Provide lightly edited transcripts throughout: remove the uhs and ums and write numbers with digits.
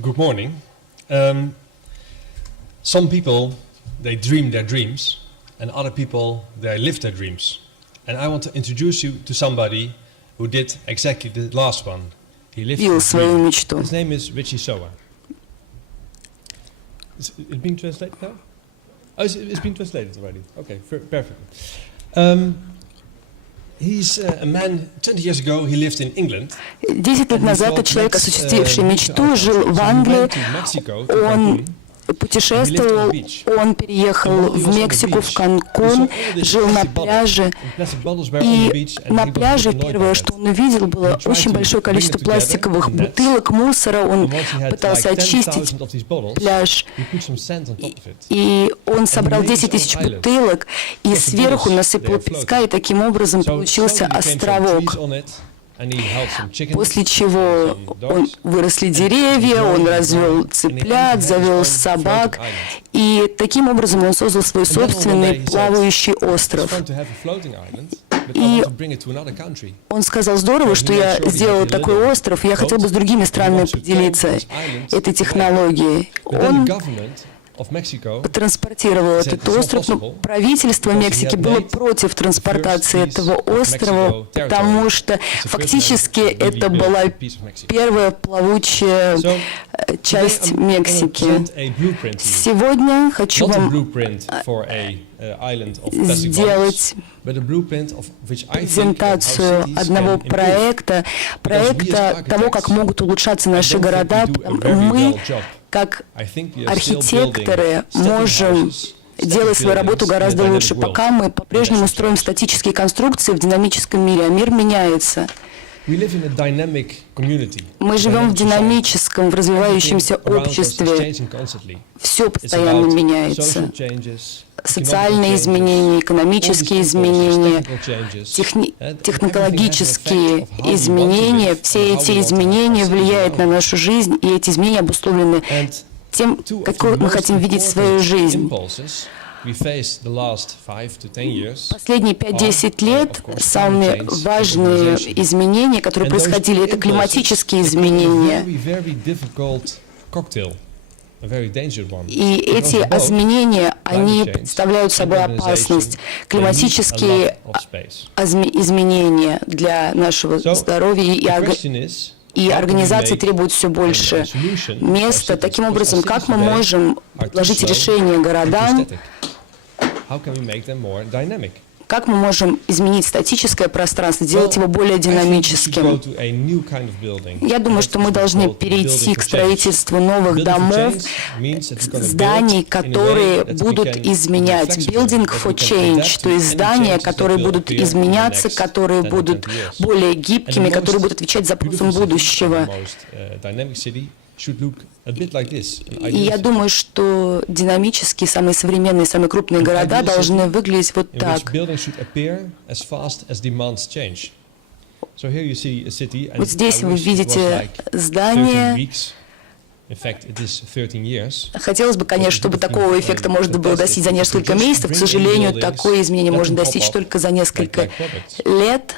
Good morning. Some people, they dream their dreams, and other people, they live their dreams. And I want to introduce you to somebody who did exactly the last one. He lived his dream. His name is Richie Soa. Is it being translated now? Oh, it's been translated already. Okay, perfect. He's a man, 20 years ago, he lived in England. 10 лет назад этот человек, осуществивший мечту, жил в Англии. Он путешествовал, он переехал в Мексику, в Канкун, жил на пляже. И на пляже первое, что он увидел, было очень большое количество пластиковых бутылок, мусора. Он пытался очистить пляж. И он собрал 10 тысяч бутылок и сверху насыпал песка, и таким образом получился островок. После чего выросли деревья, он развел цыплят, завел собак, и таким образом он создал свой собственный плавающий остров. И он сказал: здорово, что я сделал такой остров, и я хотел бы с другими странами поделиться этой технологией. Он транспортировал этот остров, но правительство Мексики было против транспортации этого острова, потому что фактически это была первая плавучая часть Мексики. Сегодня хочу вам сделать презентацию одного проекта того, как могут улучшаться наши города. Мы, как архитекторы, можем делать свою работу гораздо лучше. Пока мы по-прежнему строим статические конструкции в динамическом мире, а мир меняется. Мы живем в динамическом, в развивающемся обществе. Все постоянно меняется. Социальные изменения, экономические изменения, технологические изменения. Все эти изменения влияют на нашу жизнь, и эти изменения обусловлены тем, какой мы хотим видеть свою жизнь. Последние 5-10 лет самые важные изменения, которые происходили, это климатические изменения. И эти изменения, они представляют собой опасность. Климатические изменения для нашего здоровья и организации требуют все больше места. Таким образом, как мы можем предложить решение городам? Как мы можем изменить статическое пространство, сделать его более динамическим? Я думаю, что мы должны перейти к строительству новых домов, зданий, которые будут изменять. Building for change, то есть здания, которые будут изменяться, которые будут более гибкими, которые будут отвечать запросам будущего. И я думаю, что динамические, самые современные, самые крупные города должны выглядеть вот так. Вот здесь вы видите здание. Хотелось бы, конечно, чтобы такого эффекта можно было достичь за несколько месяцев. К сожалению, такое изменение можно достичь только за несколько лет.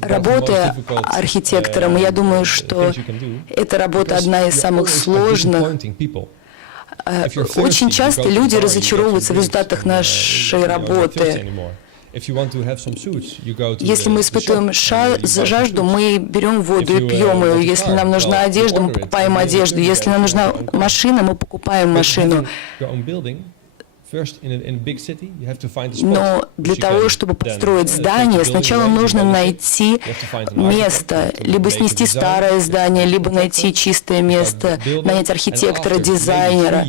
Работая архитектором, я думаю, что эта работа одна из самых сложных. Очень часто люди разочаровываются в результатах нашей работы. Если мы испытываем жажду, мы берем воду и пьем ее. Если нам нужна одежда, мы покупаем одежду. Если нам нужна машина, мы покупаем машину. Но для того, чтобы построить здание, сначала нужно найти место, либо снести старое здание, либо найти чистое место, нанять архитектора, дизайнера.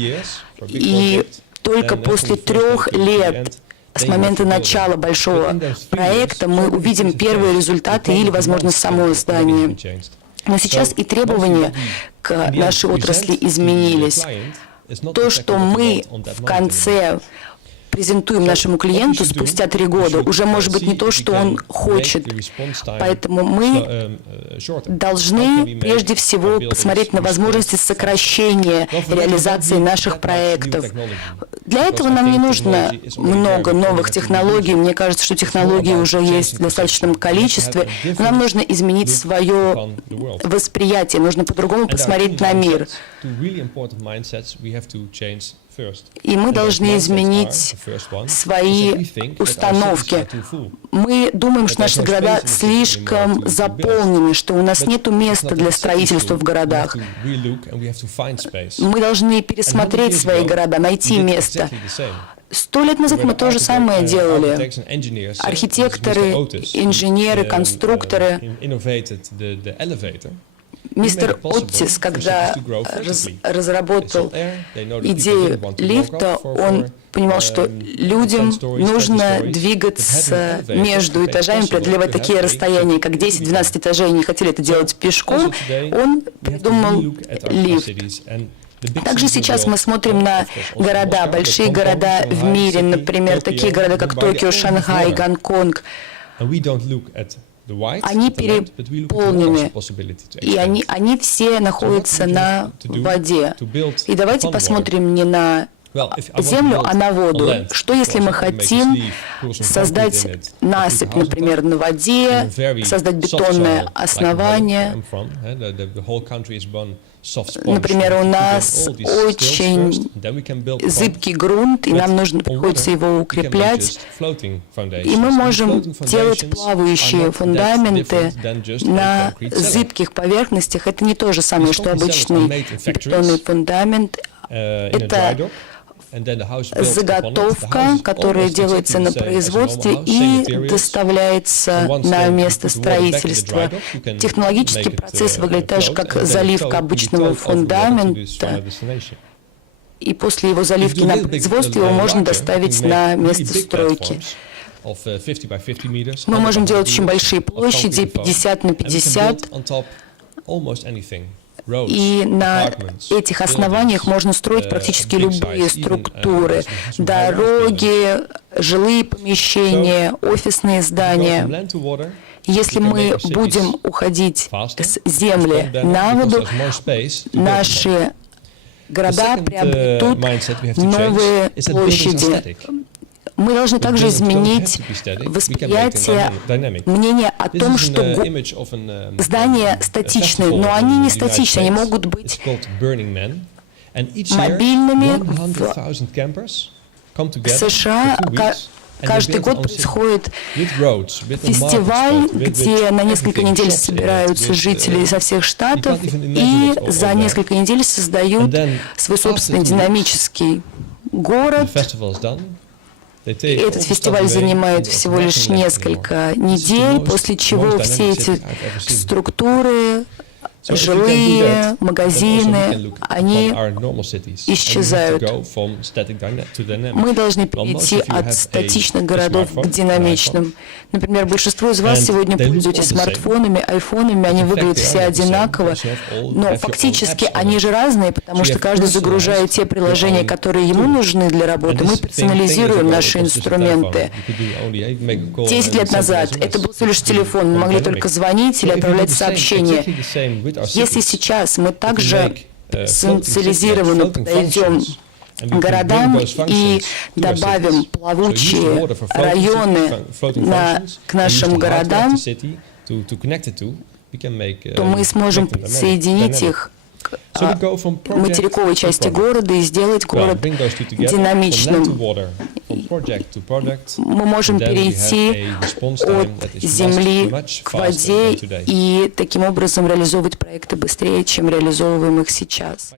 И только после 3 лет с момента начала большого проекта мы увидим первые результаты или, возможно, само здание. Но сейчас и требования к нашей отрасли изменились. То, что мы в конце презентуем нашему клиенту спустя 3 года, уже может быть не то, что он хочет. Поэтому мы должны прежде всего посмотреть на возможности сокращения реализации наших проектов. Для этого нам не нужно много новых технологий. Мне кажется, что технологий уже есть в достаточном количестве. Но нам нужно изменить свое восприятие, нужно по-другому посмотреть на мир. И мы должны изменить свои установки. Мы думаем, что наши города слишком заполнены, что у нас нет места для строительства в городах. Мы должны пересмотреть свои города, найти место. 100 лет назад мы то же самое делали. Архитекторы, инженеры, конструкторы. Мистер Оттис, когда разработал идею лифта, он понимал, что людям нужно двигаться между этажами, преодолевать такие расстояния, как 10-12 этажей, не хотели это делать пешком, он придумал лифт. Также сейчас мы смотрим на города, большие города в мире, например, такие города, как Токио, Шанхай, Гонконг. Они переполнены, и они все находятся на воде. И давайте посмотрим не на землю, а на воду. Что если мы хотим создать насыпь, например, на воде, создать бетонное основание? Например, у нас очень зыбкий грунт, и нам приходится его укреплять. И мы можем делать плавающие фундаменты на зыбких поверхностях. Это не то же самое, что обычный бетонный фундамент. Это заготовка, которая делается на производстве и доставляется на место строительства. Технологический процесс выглядит так же, как заливка обычного фундамента, и после его заливки на производстве его можно доставить на место стройки. Мы можем делать очень большие площади, 50 на 50, и на этих основаниях можно строить практически любые структуры. Дороги, жилые помещения, офисные здания. Если мы будем уходить с земли на воду, наши города приобретут новые площади. Мы должны также изменить восприятие, мнение о том, что здания статичны, но они не статичны, они могут быть мобильными. В США каждый год происходит фестиваль, где на несколько недель собираются жители со всех штатов и за несколько недель создают свой собственный динамический город. Этот фестиваль занимает всего лишь несколько недель, после чего все эти структуры, жилые, магазины, они исчезают. Мы должны перейти от статичных городов к динамичным. Например, большинство из вас сегодня пользуетесь смартфонами, айфонами, они выглядят все одинаково, но фактически они же разные, потому что каждый загружает те приложения, которые ему нужны для работы. Мы персонализируем наши инструменты. 10 лет назад это был всего лишь телефон, мы могли только звонить или отправлять сообщения. Если сейчас мы также социализированно подойдем к городам и добавим плавучие районы к нашим городам, то мы сможем присоединить их к материковой части города и сделать город динамичным. Мы можем перейти от земли к воде и таким образом реализовывать проекты быстрее, чем реализовываем их сейчас.